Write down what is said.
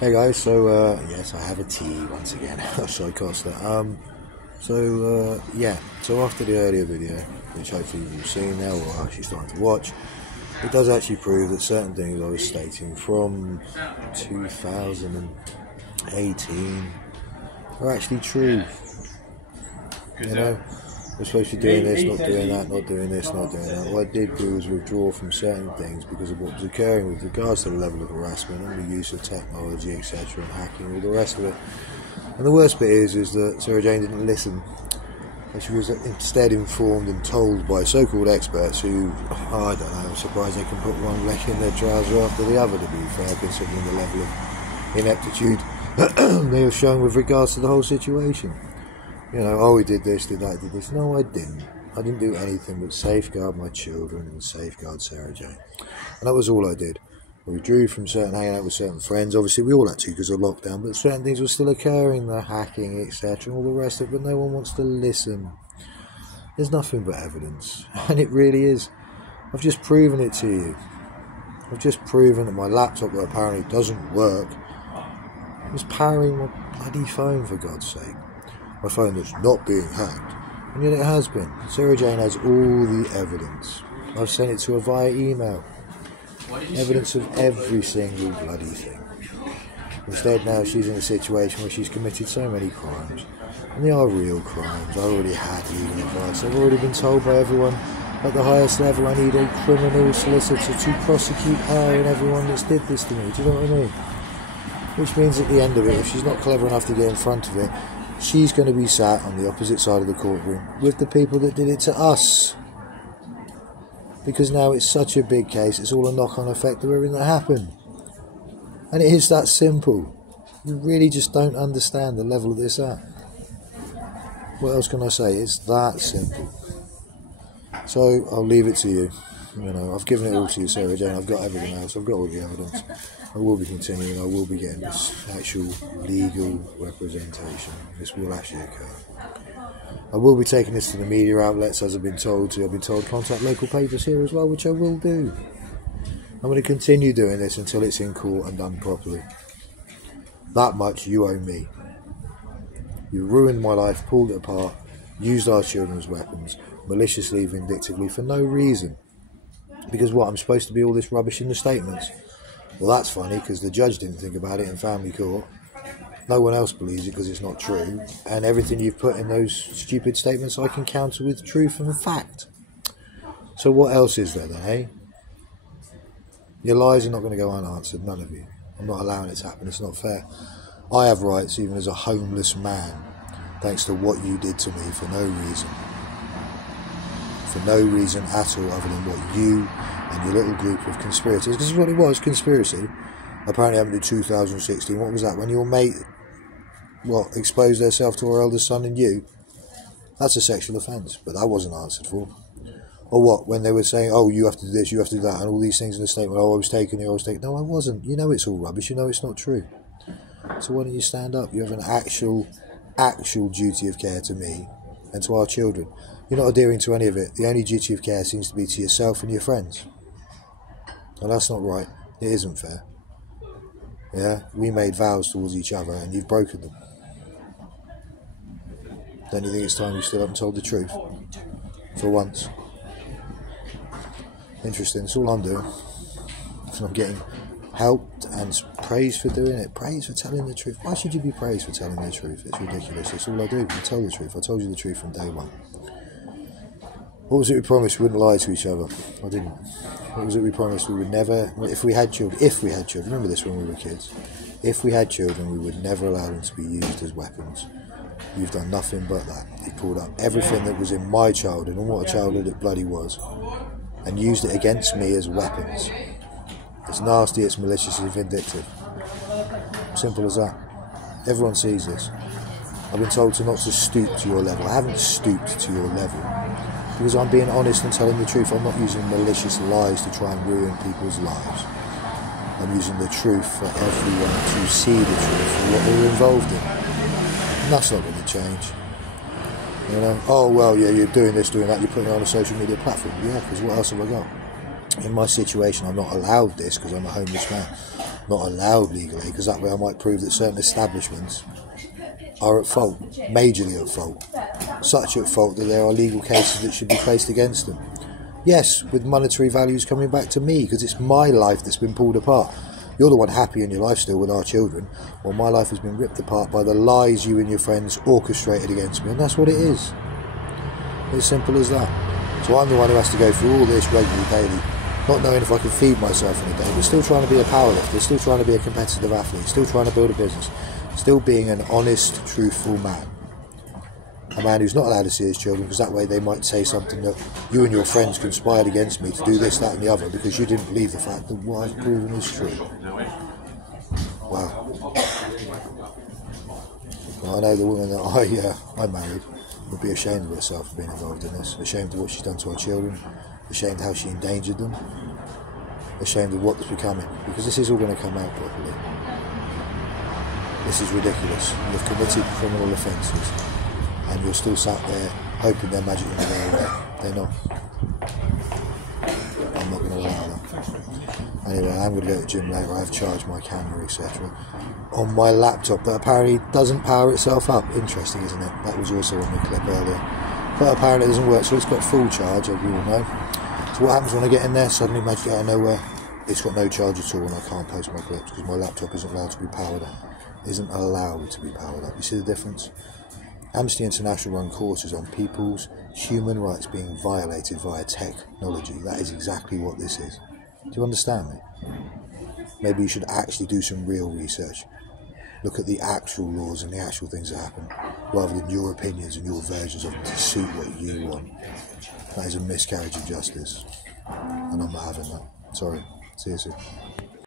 Hey guys, so yes, I have a tea once again. Psychoster. So after the earlier video, which hopefully you've seen now or are actually starting to watch, it does actually prove that certain things I was stating from 2018 are actually true. You know, we're supposed to be doing this, not doing that, not doing this, not doing that. What I did do was withdraw from certain things because of what was occurring with regards to the level of harassment and the use of technology, etc., and hacking, all the rest of it. And the worst bit is that Sarah Jane didn't listen. And she was instead informed and told by so-called experts who, I don't know, I'm surprised they can put one leg in their trouser after the other, to be fair, considering the level of ineptitude they have shown with regards to the whole situation. You know, oh, we did this, did that, did this. No, I didn't. I didn't do anything but safeguard my children and safeguard Sarah Jane. And that was all I did. I withdrew from hanging out with certain friends. Obviously, we all had to because of lockdown, but certain things were still occurring, the hacking, etc., and all the rest of it, but no one wants to listen. There's nothing but evidence, and it really is. I've just proven it to you. I've just proven that my laptop, that apparently doesn't work, was powering my bloody phone, for God's sake. My phone that's not being hacked, and yet it has been. Sarah Jane has all the evidence. I've sent it to her via email. Evidence of every single bloody thing. Instead now she's in a situation where she's committed so many crimes, and they are real crimes. I already had legal advice. I've already been told by everyone at the highest level I need a criminal solicitor to prosecute her and everyone that's did this to me. Do you know what I mean? Which means at the end of it, if she's not clever enough to get in front of it, she's going to be sat on the opposite side of the courtroom with the people that did it to us. Because now it's such a big case, it's all a knock-on effect of everything that happened. And it is that simple. You really just don't understand the level of this at. What else can I say? It's that simple. So I'll leave it to you. You know, I've given it all to you, Sarah Jane. I've got everything else. I've got all the evidence. I will be continuing. I will be getting this actual legal representation. This will actually occur. I will be taking this to the media outlets, as I've been told to. I've been told contact local papers here as well, which I will do. I'm going to continue doing this until it's in court and done properly. That much you owe me. You ruined my life, pulled it apart, used our children as weapons, maliciously, vindictively, for no reason. Because what, I'm supposed to be all this rubbish in the statements? Well, that's funny, because the judge didn't think about it in family court. No one else believes it because it's not true. And everything you've put in those stupid statements I can counter with truth and fact. So what else is there then, eh? Your lies are not going to go unanswered, none of you. I'm not allowing it to happen, it's not fair. I have rights even as a homeless man, thanks to what you did to me for no reason. For no reason at all other than what you and your little group of conspirators, this is what it was, conspiracy, apparently happened in 2016. What was that? When your mate, exposed herself to her eldest son and you? That's a sexual offence, but that wasn't answered for. Or what? When they were saying, oh, you have to do this, you have to do that, and all these things in the statement, oh, I was taking it, I was taking it. No, I wasn't. You know it's all rubbish. You know it's not true. So why don't you stand up? You have an actual duty of care to me and to our children. You're not adhering to any of it. The only duty of care seems to be to yourself and your friends. And that's not right. It isn't fair. Yeah? We made vows towards each other and you've broken them. Don't you think it's time you stood up and told the truth? For once. Interesting. That's all I'm doing. I'm getting helped and praised for doing it. Praised for telling the truth. Why should you be praised for telling the truth? It's ridiculous. It's all I do. I tell the truth. I told you the truth from day one. What was it we promised? We wouldn't lie to each other. I didn't. What was it we promised? We would never, if we had children, remember this when we were kids, if we had children, we would never allow them to be used as weapons. You've done nothing but that. You pulled up everything that was in my childhood, and what a childhood it bloody was, and used it against me as weapons. It's nasty, it's malicious, it's vindictive. Simple as that. Everyone sees this. I've been told to not to stoop to your level. I haven't stooped to your level. Because I'm being honest and telling the truth. I'm not using malicious lies to try and ruin people's lives. I'm using the truth for everyone to see the truth for what they're involved in. And that's not going to change. You know, oh well, yeah, you're doing this, doing that, you're putting it on a social media platform. Yeah, because what else have I got? In my situation, I'm not allowed this because I'm a homeless man. not allowed legally, because that way I might prove that certain establishments are at fault, majorly at fault, such at fault that there are legal cases that should be placed against them. Yes, with monetary values coming back to me, because it's my life that's been pulled apart. You're the one happy in your life still with our children, while my life has been ripped apart by the lies you and your friends orchestrated against me, and that's what it is. As simple as that. So I'm the one who has to go through all this regularly, daily, not knowing if I can feed myself in a day, but still trying to be a powerlifter, still trying to be a competitive athlete, still trying to build a business, still being an honest, truthful man. A man who's not allowed to see his children, because that way they might say something that you and your friends conspired against me to do this, that and the other, because you didn't believe the fact that what I've proven is true. Wow. Well, I know the woman that I married would be ashamed of herself for being involved in this, ashamed of what she's done to our children, ashamed of how she endangered them, ashamed of what's becoming, because this is all going to come out properly. This is ridiculous. You've committed criminal offences, and you're still sat there hoping they're magically going to go away. They're not. I'm not going to allow that. Anyway, I'm going to go to the gym later. I've charged my camera, etc. on my laptop that apparently doesn't power itself up. Interesting, isn't it? That was also on the clip earlier. But apparently it doesn't work, so it's got full charge, as you all know. So what happens when I get in there? Suddenly, magically out of nowhere, it's got no charge at all, and I can't post my clips because my laptop isn't allowed to be powered up. Isn't allowed to be powered up. You see the difference? Amnesty International run courses on people's human rights being violated via technology. That is exactly what this is. Do you understand me? Maybe you should actually do some real research. Look at the actual laws and the actual things that happen, rather than your opinions and your versions of them to suit what you want. That is a miscarriage of justice, and I'm not having that. Sorry. See you soon.